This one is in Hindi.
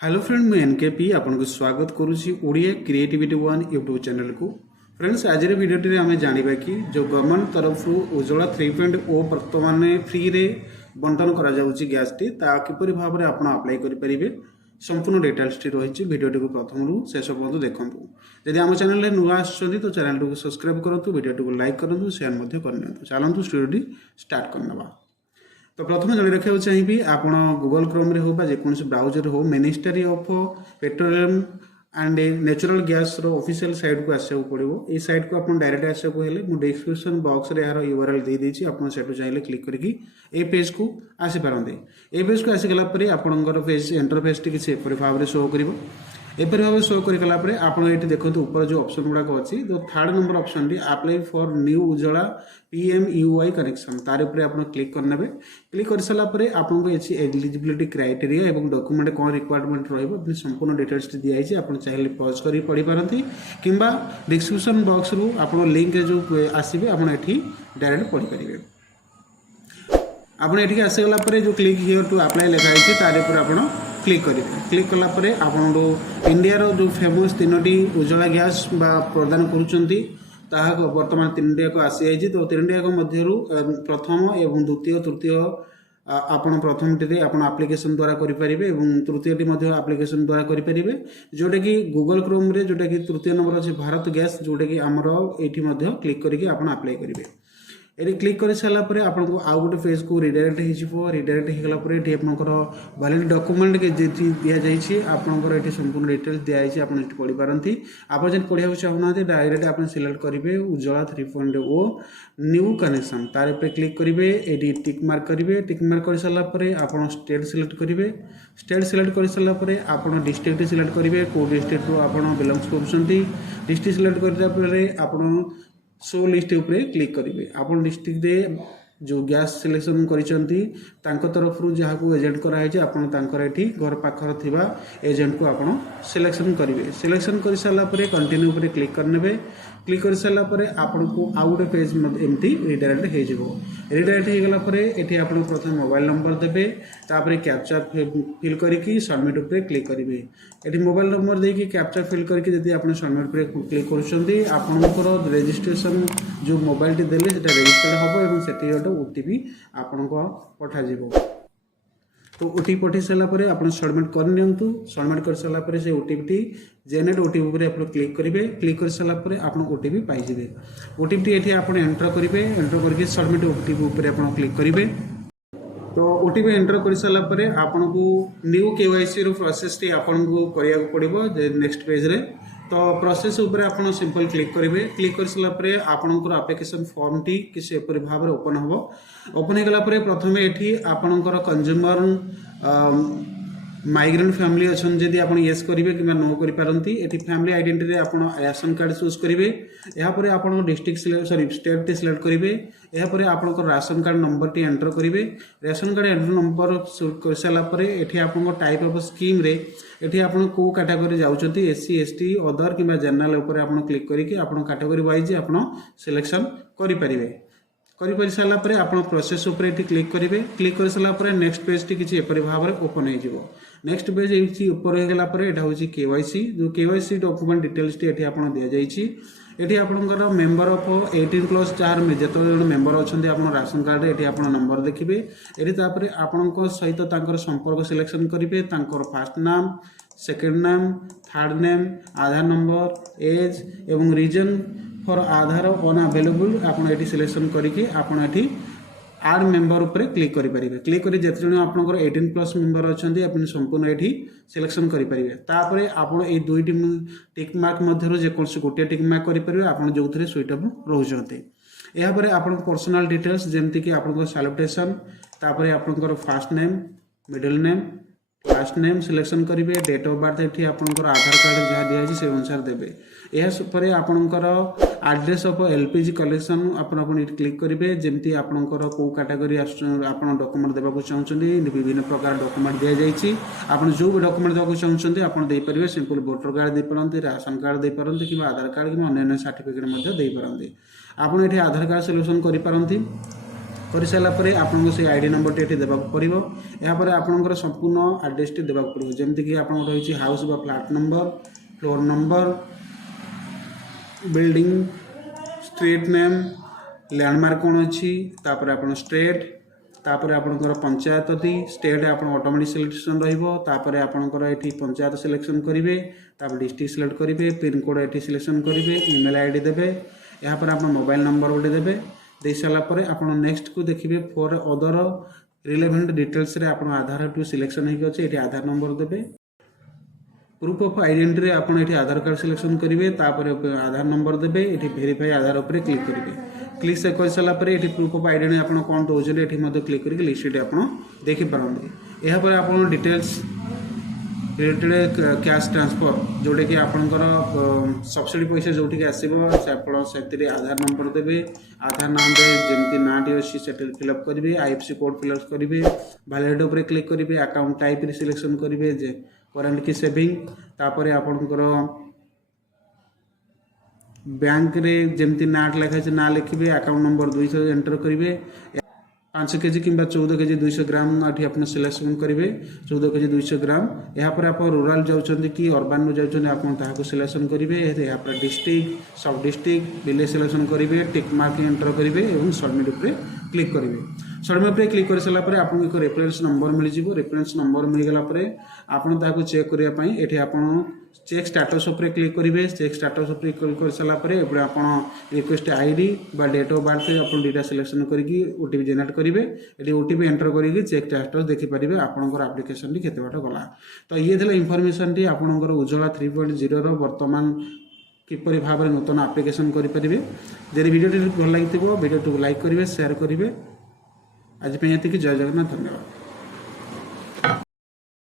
हेलो फ्रेंड मैं एनकेपी आपको स्वागत करुच्ची Odia creativity one YouTube channel को। फ्रेंड्स आज भिडियोटी आम जाना कि जो गवर्नमेंट तरफ उज्ज्वला 3.0 बर्तमान फ्री रे बंटन करा गैस टी किपर भाव में आप अप्लाई करेंगे संपूर्ण डिटेल्स टी रही भिडियोटी को प्रथम शेष पर्यटन देखूँ। जदि आम चैनल नुआ आसुँच तो चैनल को सब्सक्राइब करूँ, भिडियोटी को लाइक करूँ, शेयर करनी। चलतु स्टोरी स्टार्ट करना। तो प्रथम जन रखा चाहिए आप गूगल क्रोम रे हो जेकोसी ब्राउजर हो ministry of petroleum and natural gas official site को आसको पड़ो। ये साइट को आप डायरेक्ट आसको हेले मुझे डिस्क्रिप्शन बॉक्स रे यार यूआरएल दे देछि, आप चाहिए क्लिक करके ए पेज को आसीपारते। ए पेज को आसीगला आपंकर पेज इंटरफेस टी किसी भाव में शो कर एपरी भाव शो करला आप देखते ऊपर जो ऑप्शन गुड़ाक अच्छी तो third number option T apply for new Ujjwala PMUY connection तार ऊपर आप क्लिक करने। क्लिक कर सारापर आपको ये एलिजिबिलिटी क्राइटेरिया और डॉक्यूमेंट कौन रिक्वायरमेंट रही संपूर्ण डिटेल्स दिखाई आप चाहिए पॉज कर पढ़ी पारती कि डिस्क्रिप्शन बॉक्स रू आप लिंक जो आसवे आप डायरेक्ट पढ़ी पारे। आप ये आसीगला जो क्लिक हियर टू अप्लाई लिखाई तार ऊपर आप क्लिक करेंगे। क्लिक कलापर आप इंडिया जो फेमस 3टी उज्ज्वला गैस प्रदान करुँच बर्तमान 3टी को आसी जाइए। तो 3टी मध्य प्रथम एवं द्वितीय तृतीय आपण प्रथम टी आप आप्लिकेसन द्वारा करेंगे और तृतीयटी आप्लिकेसन द्वारा करेंगे जोटा कि गूगल क्रोम रे जोटा कि तृतीय नंबर अच्छे भारत गैस जोटा कि आमर ये क्लिक करके अप्लाई करेंगे। ये क्लिक कर सारापर आपको आउ गोटे पेज को रिडायरेक्ट हो ये आपंकर वैलिड डॉक्यूमेंट के दि जाइए आपंकर ये संपूर्ण डिटेल्स दिखाई आप पढ़ी पारती। आप जब पढ़ा चाहूना डायरेक्ट आप सिलेक्ट करेंगे उज्ज्वला 3.0 न्यू कनेक्शन तार पे क्लिक करेंगे। ये टिक मार्क करेंगे। टिक मार्क कर सारापर आप स्टेट सिलेक्ट करेंगे। स्टेट सिलेक्ट कर सारापर आप डिस्ट्रिक्ट सिलेक्ट करेंगे कौ डिस्ट्रिक्ट आप बिलंग्स कर डिस्ट्रिक्ट सिलेक्ट कर शो लिस्ट उपरे क्लिक करेंगे। आप डिस्ट्रिक्ट दे जो गैस सिलेक्शन करिसेंती तांको तरफ जहाँ को एजेंट कराई आपंकर ये घर पाखर थिबा एजेंट को आप सिलेक्शन करेंगे। सिलेक्शन कर सारापर कंटिन्यू पर क्लिक करने। क्लिक कर सारापर आपको आउ गोटे पेज एमती रिडायरेक्ट हो रिडायरेक्ट होगला ये आप प्रथम मोबाइल नंबर देवे तापर कैप्चा फिल करके सबमिट उपर क्लिक करेंगे। ये मोबाइल नंबर देके कैप्चा फिल करके जब आप सबमिट पर क्लिक कर रजिस्ट्रेशन जो मोबाइल टी देले रजिस्टर्ड हम और से गोटे OTP आपको पठाଯିବ। तो OTP पठे सारापर आप सबमिट करनी। सबमिट कर सारापर से OTP टी जेनेट OTP पर आप क्लिक करेंगे। क्लिक कर सारापर आप OTP पाइबे। OTP टी ये आप एंटर करेंगे। एंटर करके सबमिट OTP उपर आप क्लिक करेंगे। तो OTP एंटर कर सारापर आपको न्यू KYC रो प्रोसेस टी आपको करिया पड़ो नेक्स्ट पेज रे। तो प्रोसेस उपर आप सिंपल क्लिक करेंगे। क्लिक कर सारापर आपंकर एप्लिकेशन फॉर्म टी किसी भाव में ओपन हम। ओपन होगला प्रथम ये आपंकर कंज्यूमर माइग्रेंट फैमिली अच्छा जदि आप येस करेंगे कि नो करपारती ये फैमिली आइडेंटिटी आप राशन कार्ड चूज करेंगे। यापर आप डिस्ट्रिक्ट स्टेट टी सिलेक्ट करेंगे। यापर आप ration card number T enter करेंगे। राशन कार्ड एंटर नंबर कर सारापर ये आप टाइप ऑफ स्कीम रे ये आप कौ कैटेगरी जाऊँगी SC ST अदर कि जनरल उपर आप क्लिक करके आप कैटेगरी वाइज आप सिलेक्शन करेंगे। कर सारापर आप प्रोसेस उपर क्लिक करेंगे। क्लिक कर सारापर नेक्स्ट पेज टी किसी एपरी भाव में ओपन हो। नेक्स्ट पेज ये ऊपर होगला यहाँ हूँ KYC जो KYC डॉक्यूमेंट डिटेल्स टी ये आप दि आपंकर मेंबर ऑफ 18+ जार में जो मेंबर अच्छा आप राशन कार्ड ये आप नंबर देखिए। ये आपण सहित संपर्क सिलेक्शन करेंगे फास्ट नाम सेकेंड नाम थर्ड नेम आधार नंबर एज एवं रीजन फॉर आधार अनअवेलेबल आप सिलेक्शन करके आप आड मेंबर उपर क्लिक करेंगे। क्लिक कर जिते जन आप 18+ मेंबर अच्छा आप संपूर्ण ये सिलेक्शन करेंगे। तापर आप दुईटी टिक मार्क मध्य जेकोसी गोटे टिक मार्क करेंगे आप जो थे सुइटेबल रोचते। यापर आप पर्सनल डिटेल्स जमती कि आप सैलुटेशन तापर आपंकर fast name middle name last name selection करेंगे। डेट ऑफ बर्थ ये आपंकर आधार कार्ड जहाँ दिखाई से अनुसार देवे। यापर आपंकर एड्रेस ऑफ LPG कलेक्शन आप क्लिक करेंगे जमती आपंकर कौ कैटेगरी आप डॉक्यूमेंट देवाक चाहते विभिन्न प्रकार डॉक्यूमेंट दि जाइए। आप जो भी डॉक्यूमेंट देवाक चाहते आप देपारे सिंपल वोटर कार्ड दे पारती राशन कार्ड दे पारती कि आधार कार्ड कि अन्य सर्टिफिकेट दे पारती। आप ये आधार कार्ड सिलेक्शन कर पारती। कर सारापर आपको से आईडी नंबर टी देवाक पड़ो। यापर आपंकर संपूर्ण आड्रेस टी देवाक पड़ो जमीक आप रही हाउस बा flat number, floor number, building, street name, landmark कौन अच्छी, तापर आप स्टेट, तापर आपंकर पंचायत टी स्टेट आप ऑटोमेटिक सिलेक्शन रहीपर आपंकर ये पंचायत सिलेक्शन करेंगे, डिस्ट्रिक्ट सिलेक्ट करेंगे, पिन कोड ये सिलेक्शन करेंगे, ईमेल आईडी देवे, यापर आप मोबाइल नंबर गोटे देवे। दे सारापर आप नेक्स्ट को देखिए फॉर अदर रिलेवेंट डिटेल्स रे आप आधार टू सिलेक्शन होगी ये आधार नंबर देवे। प्रूफ ऑफ आइडेंटिटी आप ये आधार कार्ड सिलेक्शन करेंगे, आधार नंबर देवे, ये वेरीफाई आधार उपर क्लिक करेंगे। क्लिक से कर सारापर ये प्रूफ ऑफ आइडेंटिटी आप कौन दौर ये क्लिक करके लिस्ट आप देखिपारती। यापर आप डिटेल्स रिलेटेड कैश ट्रांसफर जोटा कि आपंकर सब्सिडी पैसा जो आसो से आधार नंबर देवे, आधार नाम जमी नाटी अच्छी से फिलअप करेंगे, IFSC कोड फिलअप करेंगे, वैलिड उपर क्लिक करेंगे, अकाउंट टाइप सिलेक्शन करेंगे जे करेंट की सेविंग, तापर आपंकर बैंक रे जमी नाट लिखाई ना लिखे, अकाउंट नंबर 200 एंटर करेंगे, 5 केजी कि 14 केजी 200 ग्राम ये आप सिलेक्शन करेंगे, 14 केजी 200 ग्राम। यहाँ आप रूराल जाऊँच कि अर्बान जाऊँच सिलेक्शन करेंगे, यहाँ डिस्ट्रिक्ट, सब डिस्ट्रिक्ट विलेज सिलेक्शन करेंगे, टिक मार्क एंटर करेंगे और सबमिट उपर क्लिक करेंगे। सबमिट उपर क्लिक कर सारापर आपको एक रेफरेंस नंबर मिल जाए। रेफरेंस नंबर मिलगला आपको चेक करने ये आप चेक स्टाटस उपर क्लिक करेंगे। चेक स्टाटस उपर क्लिक कर सारापर आप रिक्वेस्ट आईडी बा डेट ऑफ बर्थ आप दुटा सिलेक्शन करके OTP जेनेट करेंगे, ये OTP एंटर करके चेक स्टाटस देखिपारे आपंकर आप्लिकेशन टी केते बाट गला। तो ये थी इनफॉरमेशन टी आपंकर उज्ज्वला 3.0 वर्तमान किपरि भाव में नूतन आप्लिकेशन करेंगे। जदि वीडियो भल लगी भिडियो लाइक करेंगे, शेयर करेंगे। आज ये जय जगन्नाथ, धन्यवाद।